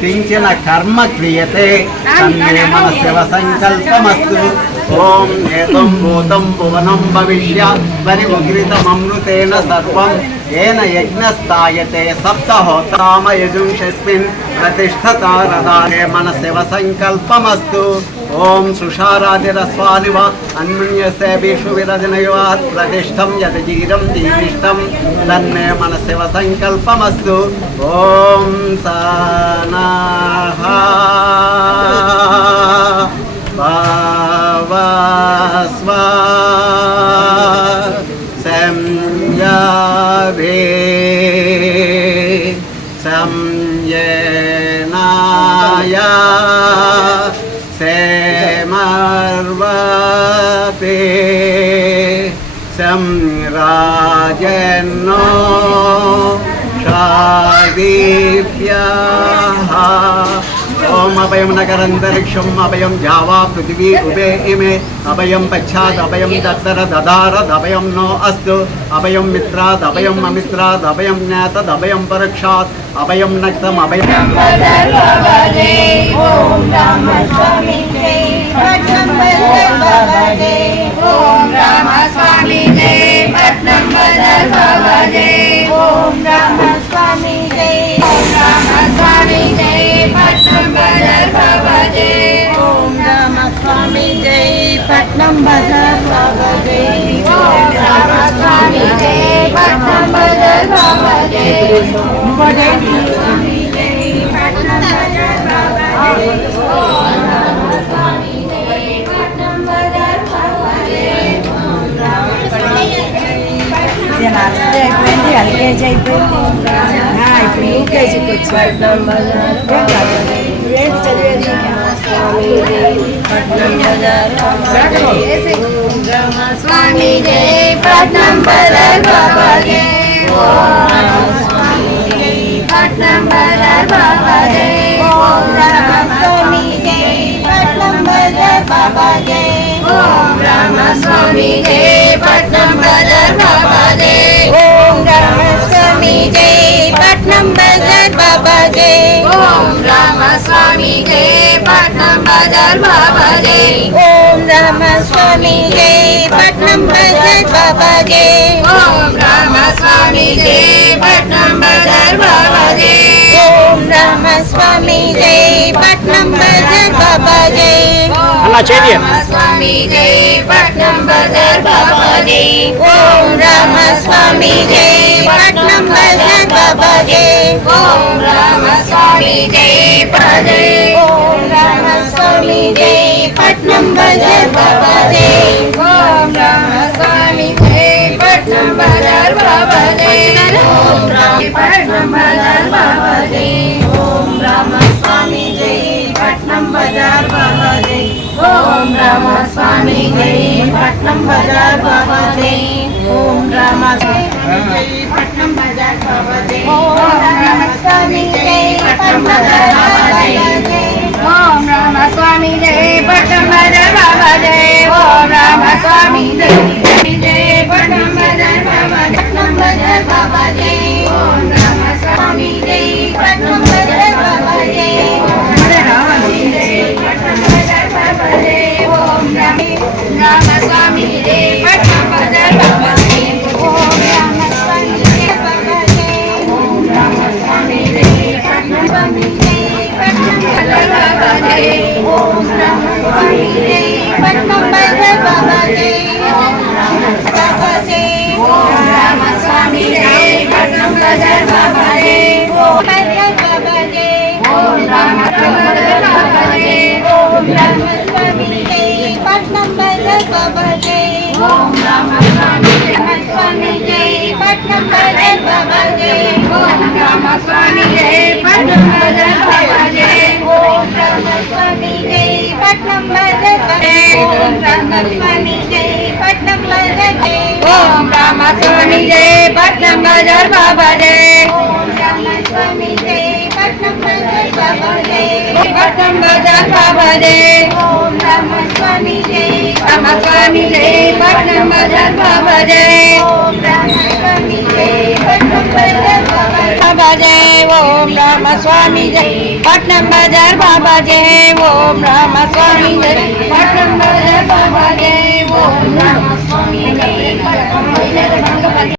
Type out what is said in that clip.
किंचन कर्म क्रियते तन्मे मनस्यव संकल्पमस्तु। ओम एतं भूतं भुवनं भविष्यात् परिमुद्रितममृतेन सर्वं येन यज्ञस्तायते सप्तहोत्राम यजुंषस्मिन् प्रतिष्ठता रदाने मनस्यव संकल्पमस्तु। ओम सुषारादिरस्वानिव अन्मन्यसे विषु विरजनयुवात् प्रतिष्ठं यदजीरं दीपिष्टं तन्मे मनस्यव संकल्पमस्तु। ओम सानाः भावस्वा संयवे संयनाय सेमर्वते संराजन्नो शादीप्यः। ओम अभयं नगरंतरिक्षम अभयं जावा पृथिवी उभे इमे अभयं पश्चात् अभयं दत्तर ददारद अभयं नो अस्तु। अभयं मित्रात् अभयं अमित्रात् अभयं ज्ञातात् अभयं परोक्षात् अभयं नक्तम् अभयं। ओम राम स्वामी जय पट्टम बदल बाबा जय। ओम राम स्वामी जय पट्टम बदल बाबा जय। ओम राम स्वामी जय। ओम राम स्वामी जय पट्टम बदल बाबा जय। ओम राम स्वामी जय पट्टम बदल बाबा जय। ओम राम स्वामी जय पट्टम बदल बाबा जय। स्वामी जय पट्टम बदल बाबा जय। ओम राम स्वामी जय पट्टम बदल बाबा जय। ओम राम स्वामी जय पट्टम बदल बाबा जय। स्वामी जय पट्टम बदल बाबा जय। ओम स्वामी जय पट्टम बदल बाबा जय। ओम राम स्वामी जय पट्टम बदल बाबा जय। ओम राम स्वामी जय पट्टम बदल बाबा जय। ओम राम स्वामी जय पट्टम बदल बाबा जय। ओम राम स्वामी जय पट्टम बदल बाबा जय। ओम राम स्वामी जय पट्टम बदल बाबा जय। ओम राम स्वामी जय पट्टम बदल बाबा जय। ओम राम स्वामी जय पट्टम बदल बाबा जय। ओम स्वामी जय पट्टम बदल बाबा जय। ओम राम स्वामी जय पट्टम बदल बाबा जय। ओम राम स्वामी जय पदे। ओम राम स्वामी जय पट्टम बदल बाबा जय। ओम राम स्वामी जय पट्टम बदल बाबा जय। ओम राम पट्टम बदल बाबा जय। ओम राम स्वामी जय पट्टम बदल बाबा जय। ओम राम स्वामी जय पट्टम बदल बाबा जय। ओम राम पट्टम बदल बाबा जय। ओम राम स्वामी जय पट्टम बदल बाबा जय। ओम राम स्वामी जय पट्टम बदल बाबा जय। ओम राम स्वामी जय पट्टम बदल बाबा पट्टम बदल बाबा जय। ओम राम स्वामी जय पट्टम बदल बाबा जय। ओम राम जय पट्टम बदल बाबा जय। ओम राम स्वामी जय पट्टम बदल बाबा जय। ओम राम स्वामी जय बाबा जय। ओम राम स्वामी जय पट्टम स्वामी जय पट्टम बदल बाबा जय। ओम राम स्वामी जय पट्टम बदल बाबा जय। ओम राम बाबा जय। ओम राम स्वामी जय पट्टम बदल बाबा जय। ओम बदल बाबा जय। ओम राम बदल बाबा जय। ओम राम स्वामी जय पट्टम बदल बाबा जय। ओम राम स्वामी जय पट्टम बदल बाबा जय। ओम राम स्वामी जय पट्टम बदल बाबा जय। ओम राम स्वामी जय पट्टम बदल बाबा जय। ओम राम स्वामी जय पट्टम बदल जय। ओम राम स्वामी जय पट्टम बदल बाबा जय। ओम राम स्वामी जय पट्टम बदल बाबा जय। पट्टम बदल बाबा जय। ओम राम स्वामी जय पट्टम बदल बाबा जय। ओम राम स्वामी जय पट्टम बदल बाबा जय। बाबा जय ओम रामस्वामी जय पट्टनम बाजार बाबा जय ओम रामस्वामी जय